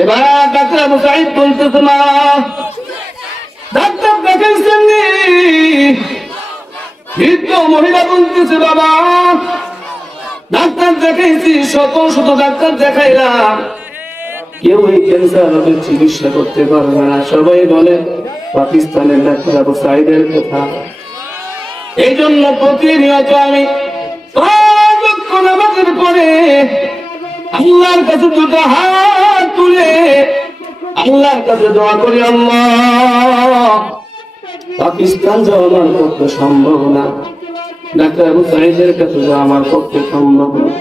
এবার ডাক্তার আবু সাঈদ বলতেছে মা ডাক্তার দেখাইছেন নি? বৃদ্ধ মহিলা বলতেছে বাবা ডাক্তার দেখাইছি, শত শত ডাক্তার দেখাইলাম, কেউ এই ক্যান্সার রোগের চিকিৎসা করতে পারবে না। সবাই বলে পাকিস্তানের ডাক্তার আবু সাঈদের কথা। এই জন্য প্রতিনিয়ত আমি নামাজের পরে আল্লাহর কাছে দুটো হাত তুলে আল্লাহর কাছে দোয়া করি, আল্লাহ পাকিস্তান যাওয়া আমার পক্ষে সম্ভব না, ডাক্তার আবু সাঈদের কাছে যাওয়া আমার পক্ষে সম্ভব না।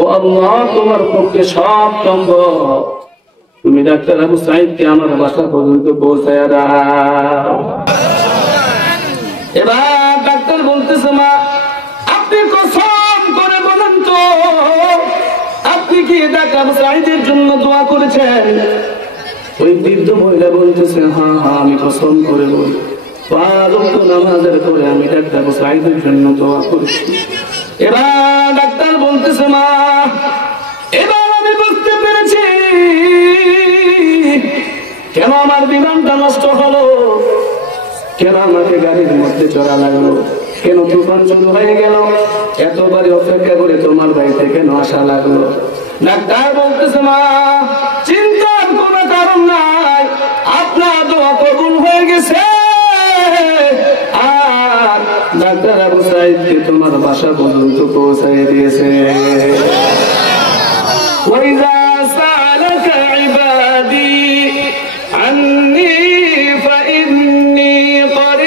ও আল্লাহ তোমার পক্ষে সব সম্ভব, তুমি ডাক্তার আবু সাঈদকে আমার বাসা পর্যন্ত পৌঁছায় দাও। এবার ডাক্তার বলতেছে মা আপনি কসম করে বলেন তো আপনি কি ডাক্তার আবু সাঈদের জন্য দোয়া করেছেন? ওই বৃদ্ধ মহিলা বলতেছে হ্যাঁ হ্যাঁ আমি কসম করে বলি, 5 ওয়াক্ত নামাজের পরে আমি ডাক্তার আবু সাঈদের জন্য দোয়া করেছি। এবার ডাক্তার বলতেছে মা এবার আমি বুঝতে পেরেছি কেন আমার বিমানটা নষ্ট হলো, কেন আমাকে গাড়ির মধ্যে চড়া লাগলো, কেন তুফান শুরু হয়ে গেল, এতবারে অপেক্ষা করে তোমার বাড়িতে কেন আসা লাগলো। ডাক্তার বলতেছে মা চিন্তার কোনো কারণ নাই, আপনার দোয়া কবুল হয়ে গেছে, আর ডাক্তার আবু সাঈদকে তোমার বাসা পর্যন্ত পৌঁছায় দিয়েছে। ওয়াইযা সালাকা ইবাদি আন্নী ফাইন্নী করিব।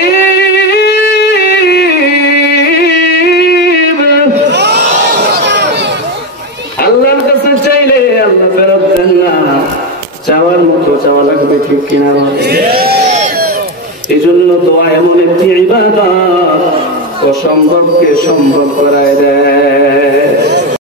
আল্লাহর কাছে চাইলে আল্লাহ ফেরত দেন না, চাওয়ার মতো চাওয়া লাগবে, ঠিক কিনা? এই জন্য দোয়া এমন একটি ইবাদত অসম্ভবকে সম্ভব করায় দেয়।